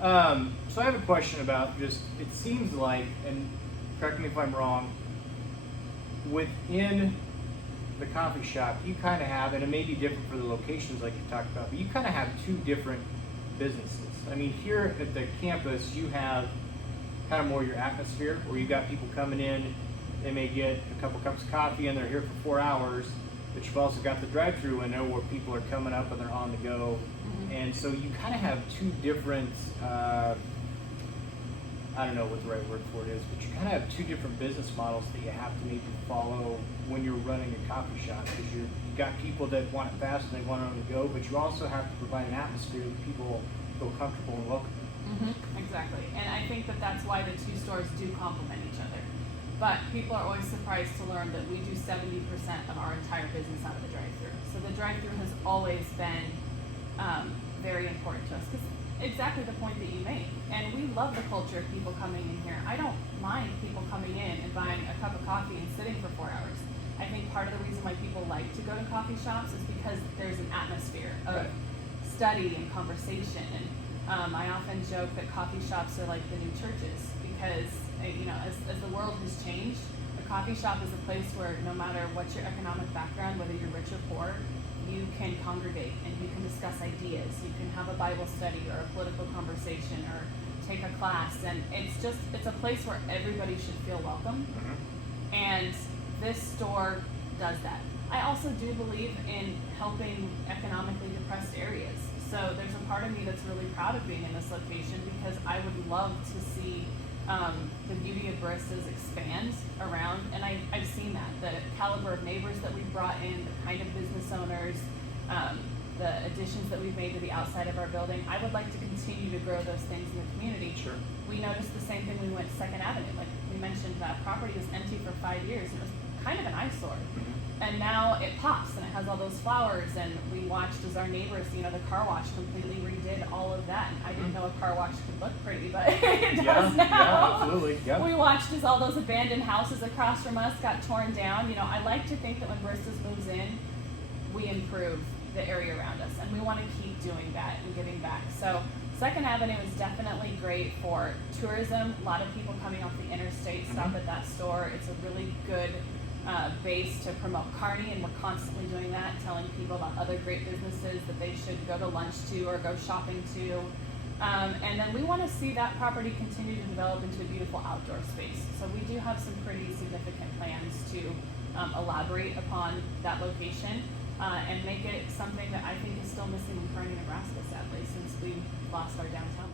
So I have a question about just, it seems like, and correct me if I'm wrong, within the coffee shop, you kind of have, and it may be different for the locations like you talked about, but you kind of have two different businesses. I mean, here at the campus, you have kind of more your atmosphere, where you got people coming in, they may get a couple cups of coffee and they're here for 4 hours, but you've also got the drive-through window where people are coming up and they're on the go. And so you kind of have two different, I don't know what the right word for it is, but you kind of have two different business models that you have to maybe follow when you're running a coffee shop, because you got people that want it fast and they want it on the go, but you also have to provide an atmosphere that people feel comfortable and welcome. Exactly, and I think that that's why the two stores do complement each other. But people are always surprised to learn that we do 70% of our entire business out of the drive-through. So the drive-through has always been very important to us, because exactly the point that you make. And we love the culture of people coming in here. I don't mind people coming in and buying a cup of coffee and sitting for 4 hours. I think part of the reason why people like to go to coffee shops is because there's an atmosphere of study and conversation. And I often joke that coffee shops are like the new churches, because as the world has changed, a coffee shop is a place where no matter what your economic background, whether you're rich or poor, you can congregate and you can discuss ideas. You can have a Bible study or a political conversation or take a class, and it's a place where everybody should feel welcome. And this store does that. I also do believe in helping economically depressed areas. So there's a part of me that's really proud of being in this location, because I would love to see the beauty of Baristas expand around, and I've seen that. The caliber of neighbors that we've brought in, the kind of business owners, the additions that we've made to the outside of our building. I would like to continue to grow those things in the community. Sure. We noticed the same thing when we went to 2nd Avenue. Like we mentioned, that property was empty for 5 years, and it was kind of an eyesore. And now it pops and it has all those flowers, and we watched as our neighbors, the car wash completely redid all of that. And I didn't know a car wash could look pretty, but it does now. Yeah, absolutely. Yeah. We watched as all those abandoned houses across from us got torn down. I like to think that when Baristas moves in, we improve the area around us, and we want to keep doing that and giving back. So 2nd Avenue is definitely great for tourism. A lot of people coming off the interstate stop at that store. It's a really good base to promote Kearney, and we're constantly doing that, telling people about other great businesses that they should go to lunch to or go shopping to. And then we want to see that property continue to develop into a beautiful outdoor space. So we do have some pretty significant plans to elaborate upon that location and make it something that I think is still missing in Kearney, Nebraska, sadly, since we lost our downtown.